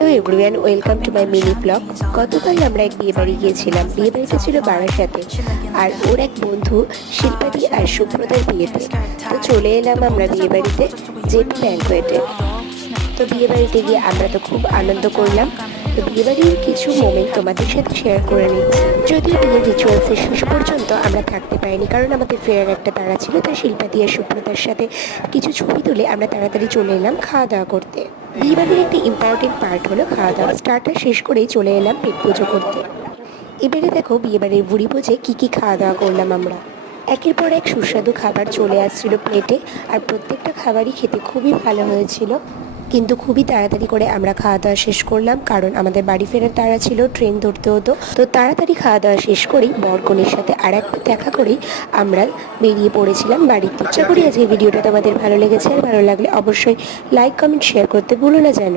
Hello everyone, welcome to my mini blog. গতকাল আমরা এক বিয়ে বাড়ি গিয়েছিলাম। বিয়ে বাড়িটা ছিল বারাসাতে, আর ওর এক বন্ধু শিল্পাদি আর সুব্রতার বিয়েতে। তো চলে এলাম আমরা বিয়ে বাড়িতে, জেপি ব্যাংকোয়েটে। তো বিয়ে বাড়িতে গিয়ে আমরা তো খুব আনন্দ করলাম। তো বিয়ে বাড়ির কিছু মোমেন্ট তোমাদের সাথে শেয়ার করে নিচ্ছি। যদিও বিয়ের রিচুয়ালসের শেষ পর্যন্ত আমরা থাকতে পারিনি, কারণ আমাদের ফেরার একটা তাড়া ছিল। তাই শিল্পাদি আর সুব্রতার সাথে কিছু ছবি তুলে আমরা তাড়াতাড়ি চলে এলাম খাওয়া দাওয়া করতে। বিয়ে বাড়ির একটি ইম্পর্টেন্ট পার্ট হলো খাওয়া দাওয়া। স্টার্টার শেষ করেই চলে এলাম পেট পুজো করতে। এবারে দেখো বিয়ে বাড়ির বুড়ি ভোজে কী কী খাওয়া দাওয়া করলাম আমরা। একের পর এক সুস্বাদু খাবার চলে আসছিল প্লেটে, আর প্রত্যেকটা খাবারই খেতে খুবই ভালো হয়েছিল। কিন্তু খুবই তাড়াতাড়ি করে আমরা খাওয়া দাওয়া শেষ করলাম, কারণ আমাদের বাড়ি ফেরার তাড়া ছিল, ট্রেন ধরতে হতো। তো তাড়াতাড়ি খাওয়া দাওয়া শেষ করেই বরকনের সাথে আর একবার দেখা করেই আমরা বেরিয়ে পড়েছিলাম বাড়িতে। আশা করি আজকের ভিডিওটা তোমাদের ভালো লেগেছে, আর ভালো লাগলে অবশ্যই লাইক, কমেন্ট, শেয়ার করতে ভুলো না যেন।